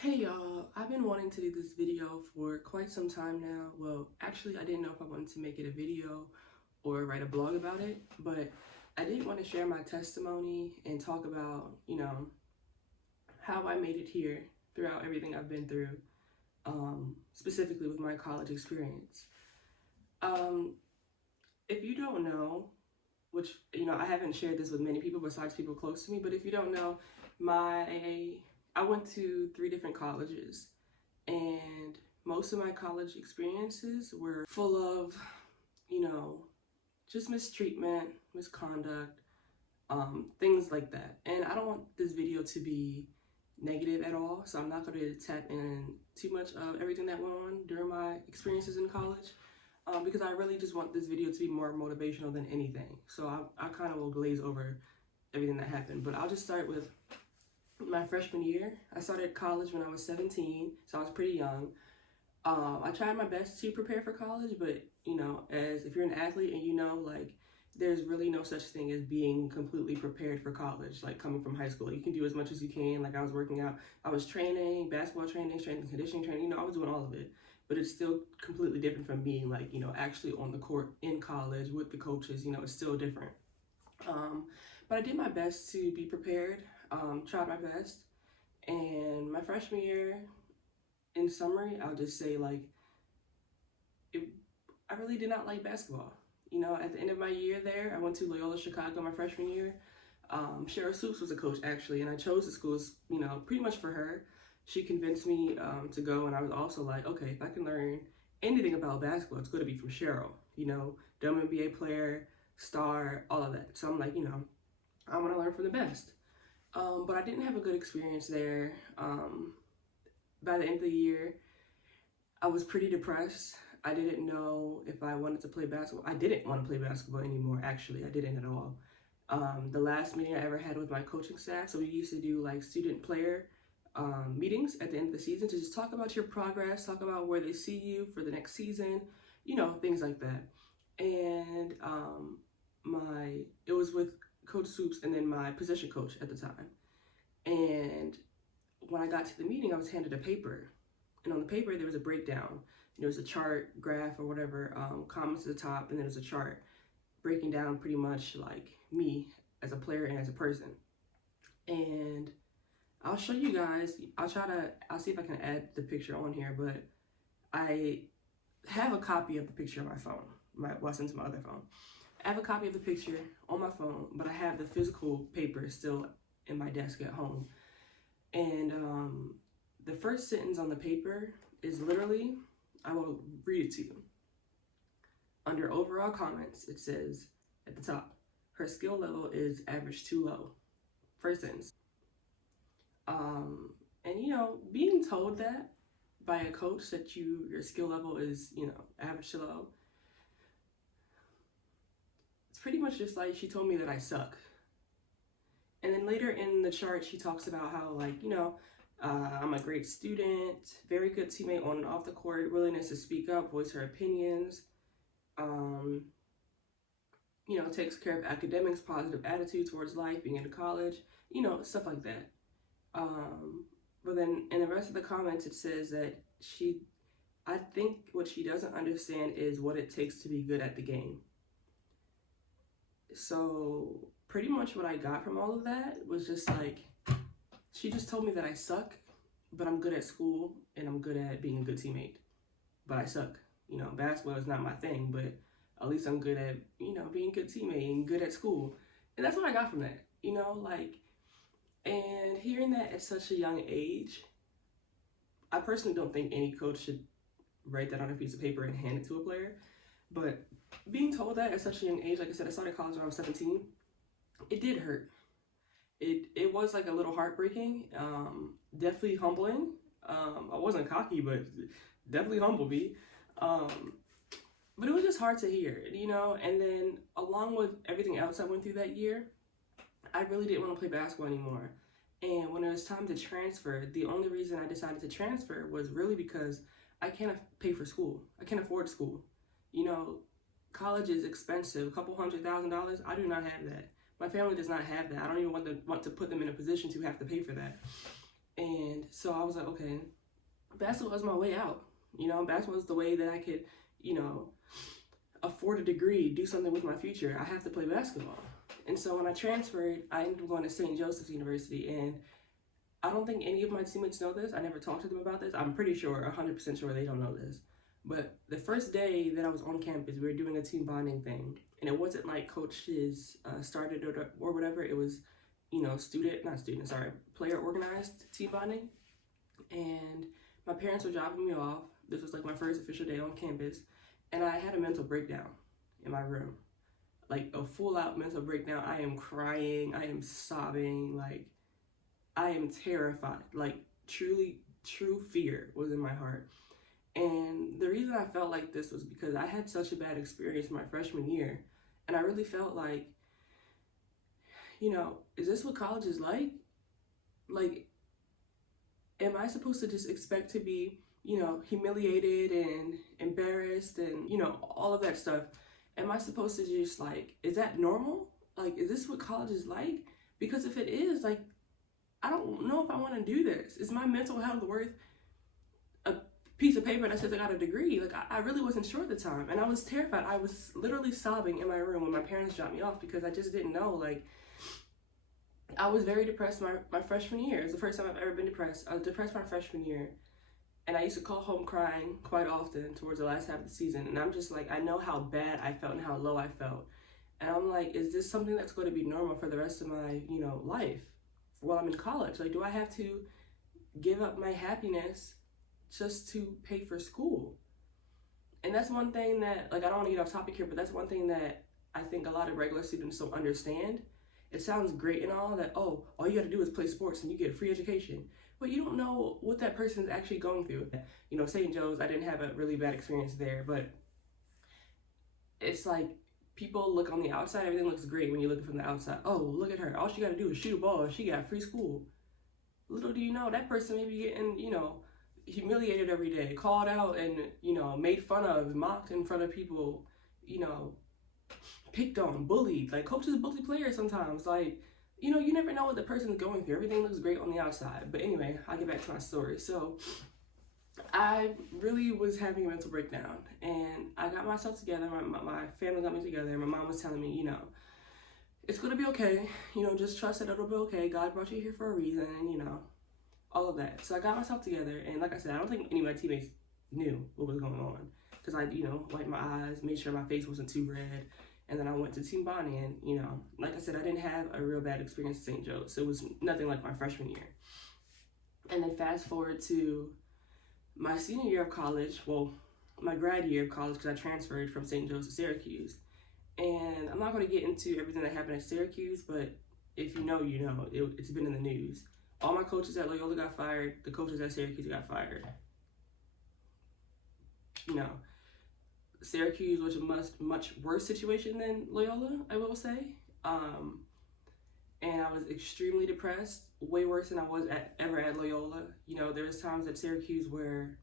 Hey y'all, I've been wanting to do this video for quite some time now. Well, actually, I didn't know if I wanted to make it a video or write a blog about it, but I did want to share my testimony and talk about, how I made it here throughout everything I've been through, specifically with my college experience. Um, if you don't know, which, I haven't shared this with many people besides people close to me, but if you don't know, I went to three different colleges. And most of my college experiences were full of, you know, just mistreatment, misconduct, things like that. And I don't want this video to be negative at all, so I'm not going to tap in too much of everything that went on during my experiences in college, because I really just want this video to be more motivational than anything. So I kind of will glaze over everything that happened, but I'll just start with my freshman year. I started college when I was 17, so I was pretty young. I tried my best to prepare for college, but as if you're an athlete and like there's really no such thing as being completely prepared for college, like coming from high school. You can do as much as you can. Like I was working out, I was training, basketball training, strength and conditioning training, I was doing all of it. But it's still completely different from being like, actually on the court in college with the coaches, it's still different. But I did my best to be prepared, tried my best. And my freshman year, in summary, I'll just say I really did not like basketball. At the end of my year there, I went to Loyola Chicago my freshman year. Cheryl Swoops was a coach actually, and I chose the schools, pretty much for her. She convinced me to go, and I was also like, okay, if I can learn anything about basketball, it's going to be from Cheryl. WNBA player, star, all of that. So I'm like, I want to learn from the best. But I didn't have a good experience there. By the end of the year, I was pretty depressed. I didn't know if I wanted to play basketball. I didn't want to play basketball anymore, actually. I didn't at all. The last meeting I ever had with my coaching staff, so we used to do like student player meetings at the end of the season to just talk about your progress, talk about where they see you for the next season, things like that. And it was with Coach Swoops and then my position coach at the time. And when I got to the meeting, I was handed a paper. And on the paper, there was a breakdown. There was a chart, graph, or whatever, comments at the top, and there was a chart breaking down pretty much like me as a player and as a person. And I'll show you guys, I'll see if I can add the picture on here, but I have a copy of the picture on my phone. Well, I sent to my other phone. I have a copy of the picture on my phone, but I have the physical paper still in my desk at home. And the first sentence on the paper is literally, I will read it to you. Under overall comments, it says at the top, her skill level is average too low. First sentence. And being told that by a coach that your skill level is, average to low, it's pretty much just like she told me that I suck. And then later in the chart, she talks about how, I'm a great student, very good teammate on and off the court, willingness to speak up, voice her opinions, takes care of academics, positive attitude towards life, being in college, stuff like that. But then in the rest of the comments, it says that I think what she doesn't understand is what it takes to be good at the game. So pretty much what I got from all of that was just like, she just told me that I suck, but I'm good at school and I'm good at being a good teammate. But I suck. Basketball is not my thing, but at least I'm good at, being a good teammate and good at school. And that's what I got from that, and hearing that at such a young age, I personally don't think any coach should write that on a piece of paper and hand it to a player. But being told that at such a young age, like I said, I started college when I was 17, it did hurt. It was like a little heartbreaking, definitely humbling. I wasn't cocky, but definitely humbled me. But it was just hard to hear, and then along with everything else I went through that year, I really didn't want to play basketball anymore. And when it was time to transfer, the only reason I decided to transfer was really because I can't pay for school. I can't afford school. College is expensive, a couple $100,000. I do not have that. My family does not have that. I don't even want to put them in a position to have to pay for that. And so I was like, okay, basketball is my way out. Basketball is the way that I could, you know, afford a degree, do something with my future. I have to play basketball. And so when I transferred, I ended up going to St. Joseph's University. And I don't think any of my teammates know this. I never talked to them about this. I'm pretty sure, 100% sure they don't know this. But the first day that I was on campus, we were doing a team bonding thing. And it wasn't like coaches started or whatever. It was, player organized team bonding. And my parents were dropping me off. This was like my first official day on campus. And I had a mental breakdown in my room. Like a full out mental breakdown. I am crying. I am sobbing. Like, I am terrified. Like, truly, true fear was in my heart. And the reason I felt like this was because I had such a bad experience my freshman year. And I really felt like, is this what college is like? Like, am I supposed to just expect to be, humiliated and embarrassed and, all of that stuff? Am I supposed to just like, is that normal? Like, is this what college is like? Because if it is, like, I don't know if I want to do this. Is my mental health worth a piece of paper that says I got a degree? Like, I really wasn't sure at the time. And I was terrified. I was literally sobbing in my room when my parents dropped me off because I just didn't know. Like, I was very depressed my freshman year. It's the first time I've ever been depressed. I was depressed my freshman year. And I used to call home crying quite often towards the last half of the season. And I'm just like, I know how bad I felt and how low I felt. And I'm like, is this something that's going to be normal for the rest of my, life while I'm in college? Like, do I have to give up my happiness just to pay for school? And that's one thing that, like, I don't want to get off topic here, but that's one thing that I think a lot of regular students don't understand. It sounds great and all that, oh, all you got to do is play sports and you get a free education. But you don't know what that person's actually going through. St. Joe's, I didn't have a really bad experience there, but it's like people look on the outside, everything looks great when you're looking from the outside. Oh, look at her. All she got to do is shoot a ball and she got free school. Little do you know, that person may be getting, humiliated every day, called out and, made fun of, mocked in front of people, picked on, bullied. Like, coaches bully players sometimes. Like, you never know what the person's going through. Everything looks great on the outside. But anyway, I'll get back to my story. So I really was having a mental breakdown. And I got myself together. My family got me together. My mom was telling me, it's going to be okay. Just trust that it'll be okay. God brought you here for a reason. And, all of that. So I got myself together. And like I said, I don't think any of my teammates knew what was going on. Because I, wiped my eyes, made sure my face wasn't too red. And then I went to team bonding and, like I said, I didn't have a real bad experience at St. Joe's. So it was nothing like my freshman year. And then fast forward to my senior year of college, well, my grad year of college, because I transferred from St. Joe's to Syracuse. And I'm not going to get into everything that happened at Syracuse, but if you know, it's been in the news. All my coaches at Loyola got fired. The coaches at Syracuse got fired. Syracuse was a much worse situation than Loyola, I will say. And I was extremely depressed, way worse than I was ever at Loyola. There was times at Syracuse where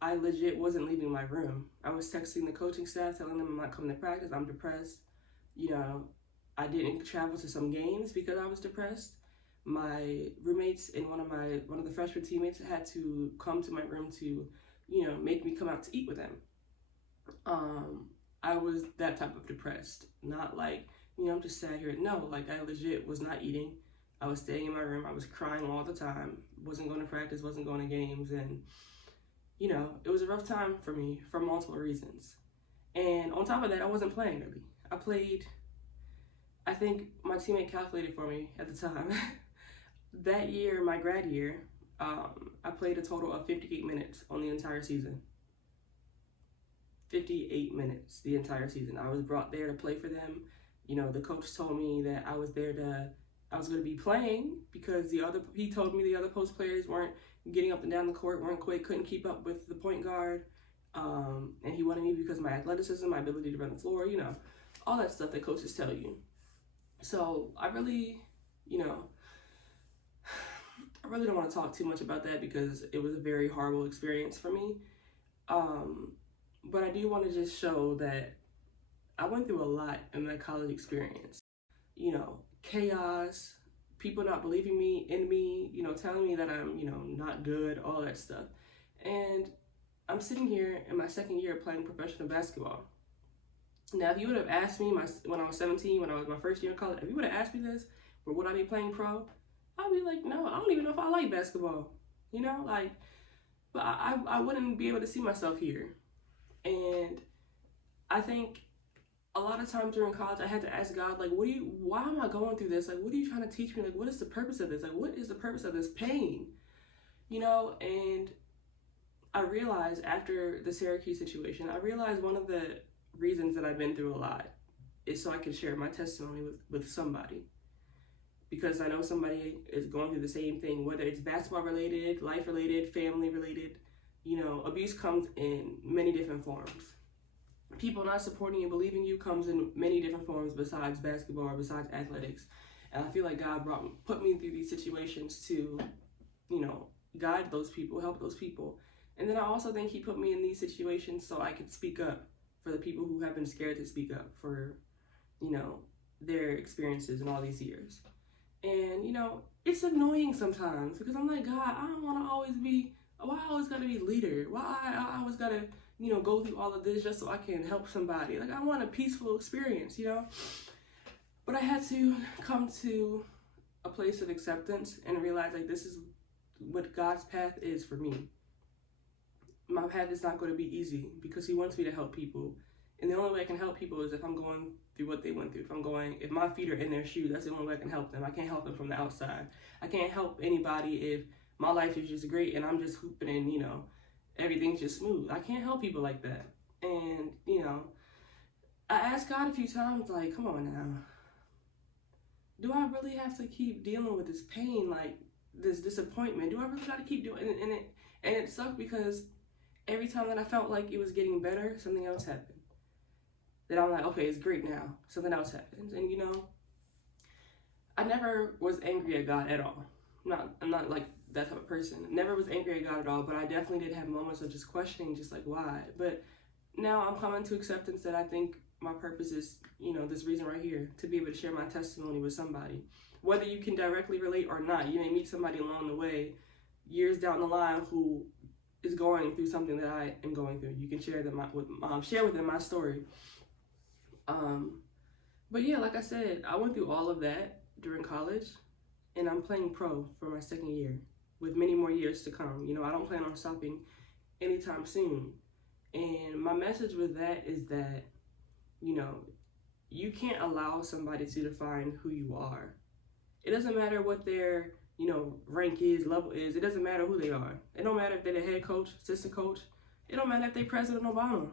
I legit wasn't leaving my room. I was texting the coaching staff, telling them I'm not coming to practice, I'm depressed. I didn't travel to some games because I was depressed. My roommates and one of the freshman teammates had to come to my room to, make me come out to eat with them. I was that type of depressed, not like, I'm just sat here. No, like I legit was not eating. I was staying in my room. I was crying all the time. Wasn't going to practice, wasn't going to games. And, it was a rough time for me for multiple reasons. And on top of that, I wasn't playing really. I played, I think my teammate calculated for me at the time. That year, my grad year, I played a total of 58 minutes on the entire season. 58 minutes the entire season. I was brought there to play for them. The coach told me that I was going to be playing because he told me the other post players weren't getting up and down the court, weren't quick, couldn't keep up with the point guard. And he wanted me because of my athleticism, my ability to run the floor, all that stuff that coaches tell you. So I really don't want to talk too much about that because it was a very horrible experience for me. But I do want to just show that I went through a lot in my college experience. Chaos, people not believing in me, telling me that I'm, not good, all that stuff. And I'm sitting here in my second year playing professional basketball. Now, if you would have asked me when I was 17, when I was my first year in college, if you would have asked me this, or would I be playing pro? I'd be like, no, I don't even know if I like basketball, but I wouldn't be able to see myself here. And I think a lot of times during college, I had to ask God, like, why am I going through this? Like, what are you trying to teach me? Like, what is the purpose of this? Like, what is the purpose of this pain? And I realized after the Syracuse situation, I realized one of the reasons that I've been through a lot is so I can share my testimony with somebody. Because I know somebody is going through the same thing, whether it's basketball related, life related, family related. Abuse comes in many different forms. People not supporting and believing you comes in many different forms besides basketball or besides athletics. And I feel like God put me through these situations to, guide those people, help those people. And then I also think he put me in these situations so I could speak up for the people who have been scared to speak up for, their experiences in all these years. And, it's annoying sometimes because I'm like, God, I don't want to why I always got to be leader? Why I always got to, go through all of this just so I can help somebody? Like, I want a peaceful experience, But I had to come to a place of acceptance and realize, like, this is what God's path is for me. My path is not going to be easy because he wants me to help people. And the only way I can help people is if I'm going through what they went through. If my feet are in their shoes, that's the only way I can help them. I can't help them from the outside. I can't help anybody if my life is just great and I'm just hooping and, everything's just smooth. I can't help people like that. And, I asked God a few times, like, come on now. Do I really have to keep dealing with this pain, like this disappointment? Do I really got to keep doing it? And it sucked because every time that I felt like it was getting better, something else happened. Then I'm like, okay, it's great now. Something else happens. And, I never was angry at God at all. I'm not like that type of person. Never was angry at God at all, but I definitely did have moments of just questioning, just like, why? But now I'm coming to acceptance that I think my purpose is, this reason right here, to be able to share my testimony with somebody. Whether you can directly relate or not, you may meet somebody along the way, years down the line, who is going through something that I am going through. You can share with them my story. But yeah, like I said, I went through all of that during college, and I'm playing pro for my second year with many more years to come. I don't plan on stopping anytime soon. And my message with that is that, you can't allow somebody to define who you are. It doesn't matter what their, rank is, level is. It doesn't matter who they are. It don't matter if they're the head coach, assistant coach. It don't matter if they're President Obama,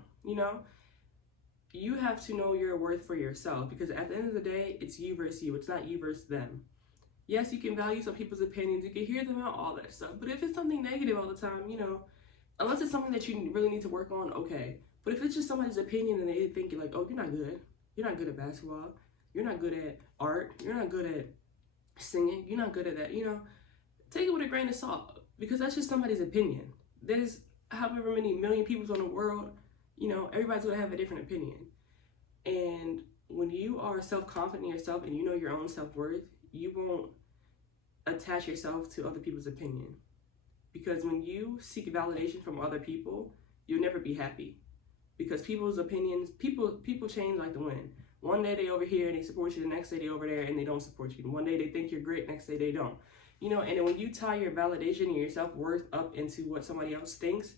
You have to know your worth for yourself, because at the end of the day, it's you versus you. It's not you versus them. Yes, you can value some people's opinions. You can hear them out, all that stuff. But if it's something negative all the time, unless it's something that you really need to work on, okay. But if it's just somebody's opinion and they think you're like, oh, you're not good. You're not good at basketball. You're not good at art. You're not good at singing. You're not good at that. Take it with a grain of salt, because that's just somebody's opinion. There's however many million people in the world, everybody's going to have a different opinion. And when you are self-confident in yourself and you know your own self-worth, you won't attach yourself to other people's opinion. Because when you seek validation from other people, you'll never be happy. Because people's opinions, people change like the wind. One day they over here and they support you, the next day they over there and they don't support you. One day they think you're great, next day they don't. And then when you tie your validation and your self-worth up into what somebody else thinks,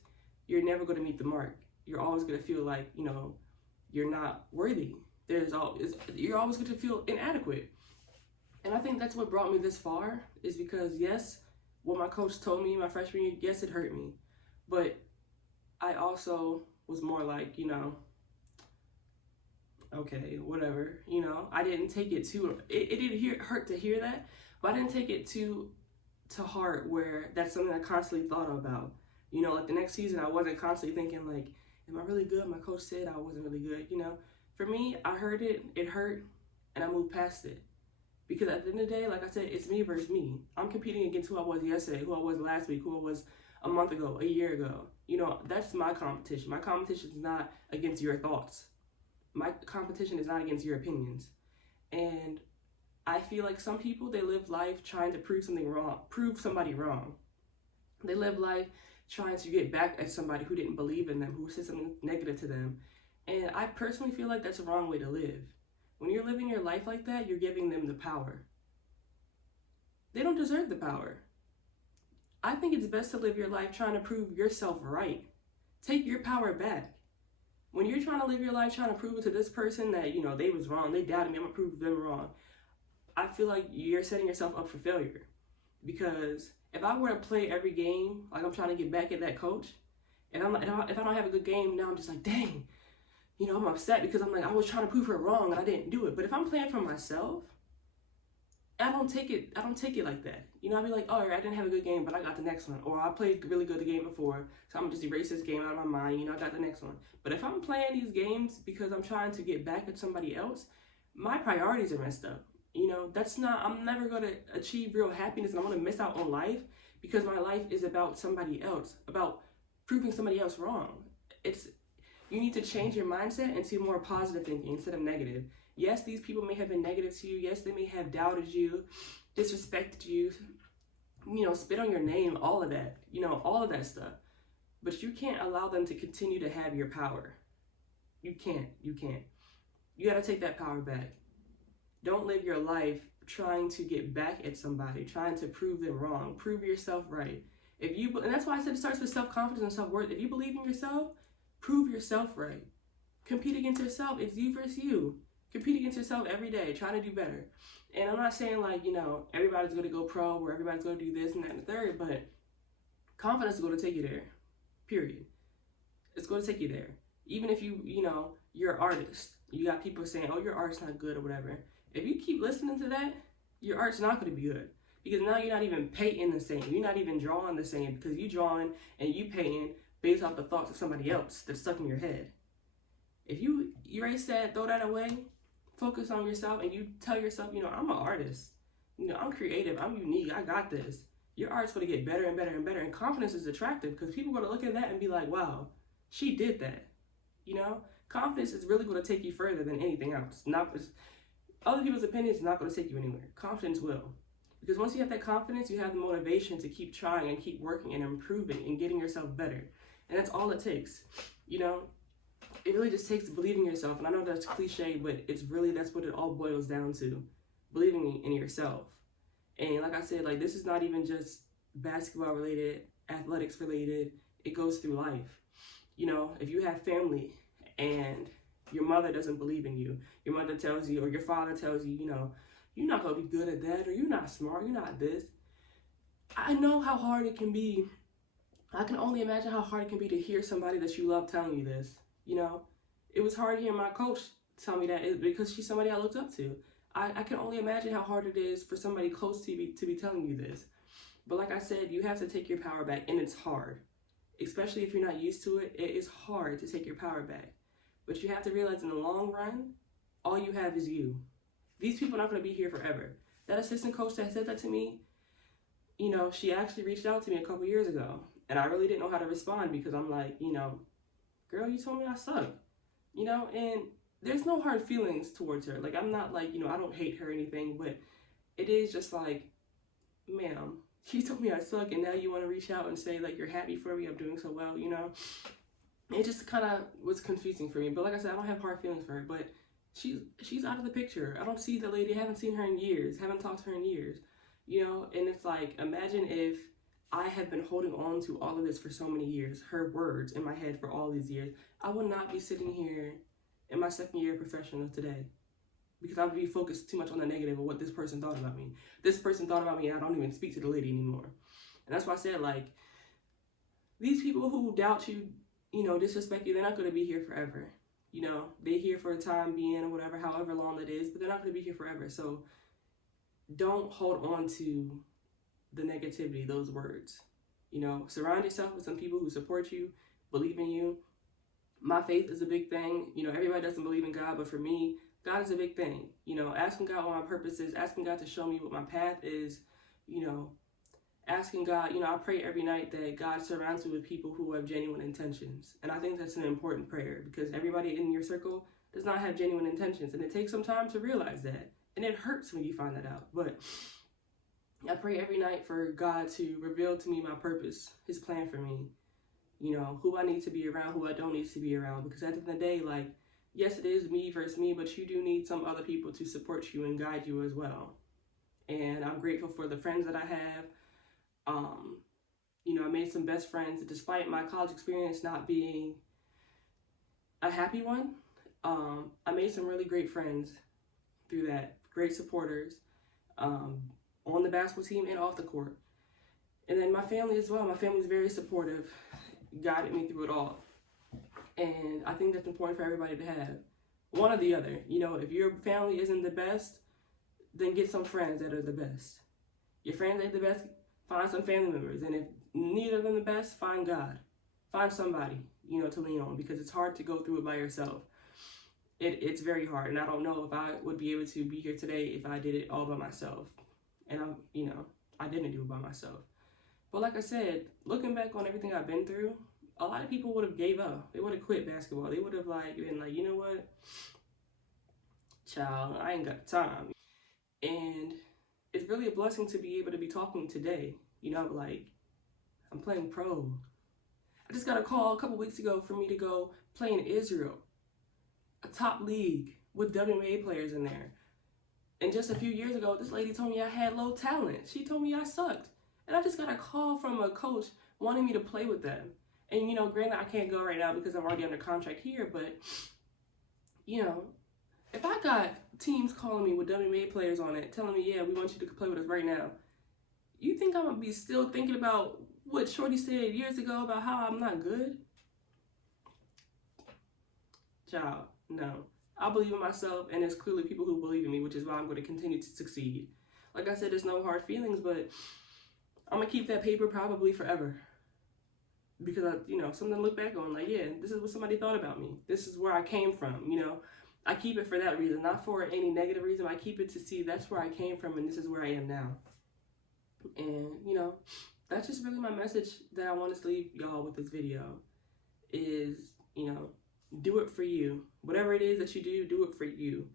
you're never going to meet the mark. You're always going to feel like, you're not worthy. You're always going to feel inadequate. And I think that's what brought me this far, is because, yes, what my coach told me my freshman year, yes, it hurt me. But I also was more like, okay, whatever, I didn't take it it didn't hurt to hear that, but I didn't take it to heart where that's something I constantly thought about. Like the next season, I wasn't constantly thinking like, am I really good? My coach said I wasn't really good. For me, I heard it hurt, and I moved past it. Because at the end of the day, like I said, it's me versus me. I'm competing against who I was yesterday, who I was last week, who I was a month ago, a year ago. That's my competition. My competition is not against your thoughts. My competition is not against your opinions. And I feel like some people, they live life trying to prove somebody wrong. They live life trying to get back at somebody who didn't believe in them, who said something negative to them. And I personally feel like that's a wrong way to live. When you're living your life like that, you're giving them the power. They don't deserve the power. I think it's best to live your life trying to prove yourself right. Take your power back. When you're trying to live your life trying to prove it to this person that, they was wrong, they doubted me, I'm gonna prove them wrong, I feel like you're setting yourself up for failure. Because if I were to play every game like I'm trying to get back at that coach, and if I don't have a good game, now I'm just like, dang, I'm upset because I'm like, I was trying to prove her wrong and I didn't do it. But if I'm playing for myself, I don't take it like that. I'll be like, oh, I didn't have a good game, but I got the next one. Or I played really good the game before, so I'm gonna just erase this game out of my mind, I got the next one. But if I'm playing these games because I'm trying to get back at somebody else, my priorities are messed up. I'm never gonna achieve real happiness, and I'm gonna miss out on life because my life is about somebody else, about proving somebody else wrong. You need to change your mindset into more positive thinking instead of negative. Yes, these people may have been negative to you. Yes, they may have doubted you, disrespected you, spit on your name, all of that, all of that stuff. But you can't allow them to continue to have your power. You can't. You gotta take that power back. Don't live your life trying to get back at somebody, trying to prove them wrong. Prove yourself right. And that's why I said it starts with self-confidence and self-worth. If you believe in yourself, prove yourself right. Compete against yourself. It's you versus you. Compete against yourself every day. Try to do better. And I'm not saying like, everybody's going to go pro or everybody's going to do this and that and the third, but confidence is going to take you there. Period. It's going to take you there. Even if you're an artist. You got people saying, oh, your art's not good or whatever. If you keep listening to that, your art's not going to be good. Because now you're not even painting the same. You're not even drawing the same because you drawing and you painting based off the thoughts of somebody else that's stuck in your head. If you erase that, throw that away, focus on yourself, and you tell yourself, I'm an artist. I'm creative. I'm unique. I got this. Your art's going to get better and better and better. And confidence is attractive because people are going to look at that and be like, wow, she did that. Confidence is really going to take you further than anything else. Other people's opinions is not going to take you anywhere. Confidence will. Because once you have that confidence, you have the motivation to keep trying and keep working and improving and getting yourself better. And that's all it takes. It really just takes believing in yourself. And I know that's cliche, but that's what it all boils down to. Believing in yourself. And like I said, this is not even just basketball related, athletics related. It goes through life. If you have family and your mother doesn't believe in you, your mother tells you, or your father tells you, you're not going to be good at that, or you're not smart, you're not this. I know how hard it can be. I can only imagine how hard it can be to hear somebody that you love telling you this. It was hard hearing my coach tell me that because she's somebody I looked up to. I can only imagine how hard it is for somebody close to be telling you this. But like I said, you have to take your power back, and it's hard. Especially if you're not used to it, it is hard to take your power back. But you have to realize in the long run, all you have is you. These people are not going to be here forever. That assistant coach that said that to me, she actually reached out to me a couple years ago. And I really didn't know how to respond because I'm like, girl, you told me I suck. And there's no hard feelings towards her. I'm not like, I don't hate her or anything, but it is just like, ma'am, you told me I suck and now you want to reach out and say you're happy for me, I'm doing so well, It just kind of was confusing for me. But like I said, I don't have hard feelings for her, but she's out of the picture. I don't see the lady, haven't seen her in years, haven't talked to her in years, and it's like, imagine if I have been holding on to all of this for so many years, her words in my head for all these years. I would not be sitting here in my second year of professional today because I would be focused too much on the negative of what this person thought about me. This person thought about me and I don't even speak to the lady anymore. And that's why I said, these people who doubt you, disrespect you, they're not going to be here forever. They're here for a time being or whatever, however long that is, but they're not going to be here forever. So don't hold on to the negativity, those words. Surround yourself with some people who support you, believe in you. My faith is a big thing. Everybody doesn't believe in God, but for me, God is a big thing. Asking God what my purpose is, asking God to show me what my path is, asking God, I pray every night that God surrounds me with people who have genuine intentions. And I think that's an important prayer because everybody in your circle does not have genuine intentions. And it takes some time to realize that. And it hurts when you find that out. But I pray every night for God to reveal to me my purpose, his plan for me. You know, who I need to be around, who I don't need to be around. Because at the end of the day, like, yes, it is me versus me, but you do need some other people to support you and guide you as well. And I'm grateful for the friends that I have. You know, I made some best friends despite my college experience not being a happy one. I made some really great friends through that, great supporters on the basketball team and off the court. And then my family as well. My family's very supportive, guided me through it all. And I think that's important for everybody to have. One or the other. You know, if your family isn't the best, then get some friends that are the best. Your friends ain't the best, find some family members. And if neither of them the best, find God. Find somebody, you know, to lean on, because it's hard to go through it by yourself. It's very hard, and I don't know if I would be able to be here today if I did it all by myself. And I didn't do it by myself. But like I said, looking back on everything I've been through, a lot of people would have gave up. They would have quit basketball. They would have been like, you know what, child, I ain't got the time. And it's really a blessing to be able to be talking today. You know, like, I'm playing pro. I just got a call a couple weeks ago for me to go play in Israel, a top league with WNBA players in there. And just a few years ago, this lady told me I had low talent. She told me I sucked. And I just got a call from a coach wanting me to play with them. And, you know, granted, I can't go right now because I'm already under contract here, but, you know, if I got teams calling me with WNBA players on it, telling me, yeah, we want you to play with us right now, you think I'm going to be still thinking about what Shorty said years ago about how I'm not good? Child, no. I believe in myself, and there's clearly people who believe in me, which is why I'm going to continue to succeed. Like I said, there's no hard feelings, but I'm going to keep that paper probably forever. Because, something to look back on, like, yeah, this is what somebody thought about me. This is where I came from, you know. I keep it for that reason, not for any negative reason. I keep it to see that's where I came from, and this is where I am now. And, that's just really my message that I want to leave y'all with this video is, do it for you. Whatever it is that you do it for you.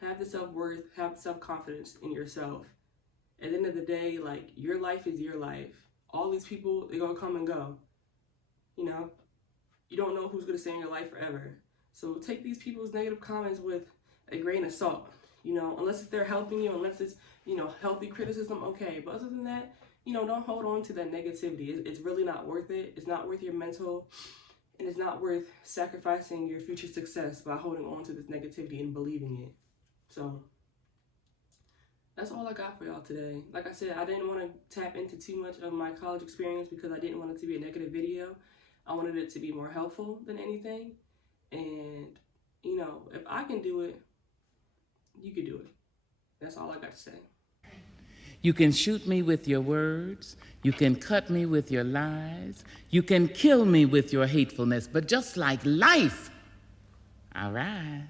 Have the self-worth, have the self-confidence in yourself. At the end of the day, like, your life is your life. All these people, they're going to come and go. You don't know who's going to stay in your life forever. So take these people's negative comments with a grain of salt. Unless they're helping you, unless it's, healthy criticism, okay. But other than that, don't hold on to that negativity. It's really not worth it. It's not worth your mental, and it's not worth sacrificing your future success by holding on to this negativity and believing it. So that's all I got for y'all today. Like I said, I didn't want to tap into too much of my college experience because I didn't want it to be a negative video. I wanted it to be more helpful than anything. And, if I can do it, you can do it. That's all I got to say. You can shoot me with your words. You can cut me with your lies. You can kill me with your hatefulness. But just like life, all right.